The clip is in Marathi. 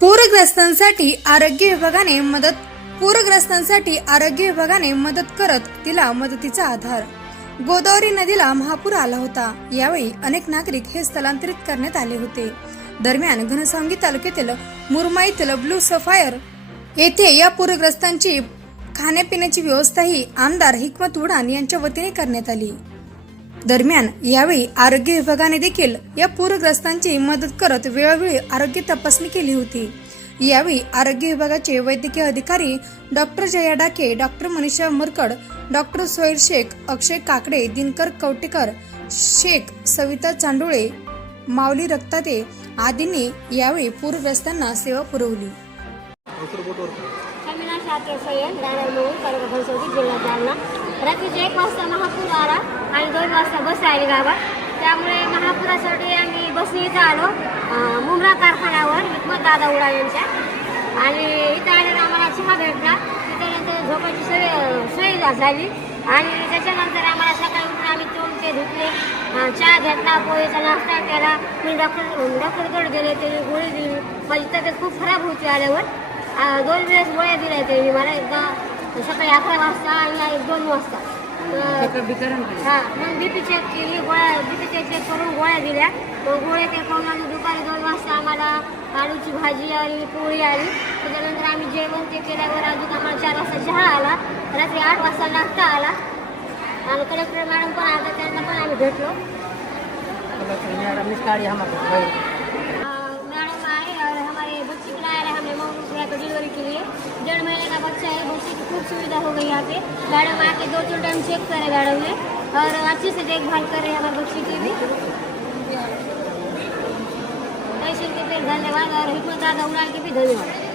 पूरग्रस्तांसाठी आरोग्य विभागाने मदत पूरग्रस्तांसाठी आरोग्य विभागाने मदत करत तिला मदतीचा आधार. गोदावरी नदीला महापूर आला होता. यावेळी अनेक नागरिक हे स्थलांतरित करण्यात आले होते. दरम्यान घनसावंगी तालुक्यातील मुरमाईतील ब्लू सफायर येथे या पूरग्रस्तांची खाण्यापिण्याची व्यवस्थाही आमदार हिकमत उडान यांच्या वतीने करण्यात आली. दरम्यान यावेळी आरोग्य विभागाने देखील या पूरग्रस्तांची मदत करत वेळोवेळी आरोग्य तपासणी केली होती. यावेळी आरोग्य विभागाचे वैद्यकीय अधिकारी doctor Jaya Dake doctor Manisha Murkad doctor Sohail Shaikh Akshay Kakade Dinkar Kavtekar Shaikh Savita Chandule Mauli Raktate आदींनी यावेळी पूरग्रस्तांना सेवा पुरवली. कमिला जिल्हा जालना रात्रीचे एक वाजता महापूर आला आणि दोन वाजता बस आली गावात. त्यामुळे महापुरासाठी आम्ही बसने इथं आलो मुंब्रा कारखान्यावर हिकमत दादा उडा यांच्या. आणि इथं आल्यानं आम्हाला चहा भेटला. त्याच्यानंतर झोपायची सोय सोय झाली. आणि त्याच्यानंतर आम्हाला सकाळी उठून आम्ही तोंड ते धुतले चहा घेतला पोहेचा नाश्ता केला. मी डॉक्टर डॉक्टरकडे गेले त्यांनी गोळी दिली. माझी तब्येत खूप खराब होती आल्यावर. दोन वेळेस गोळ्या दिल्या त्यांनी मला. एकदा सकाळी अकरा वाजता आणि दोन वाजता. हा मग बीपी चेक केली गोळ्या बीपी चेक चेक करून गोळ्या दिल्या. मग गोळ्या ते खाऊन आणि दुपारी दोन वाजता आम्हाला आलूची भाजी आणि पोळी आली. त्याच्यानंतर आम्ही जेवण ते केल्यावर अजून आम्हाला चार वाजता चहा आला. रात्री आठ वाजता नाश्ता आला. आणि कलेक्टर मॅडम पण आल्या त्यांना पण आम्ही भेटलो. बच्चा है बच्चे की खूब सुविधा हो गई यहाँ पे। मैडम आके दो तीन टाइम चेक करे मैडम ने और अच्छे से देखभाल कर रहे हैं हमारे बच्चे की भी। के फिर धन्यवाद और हिम्मत दादा उड़ान के भी धन्यवाद।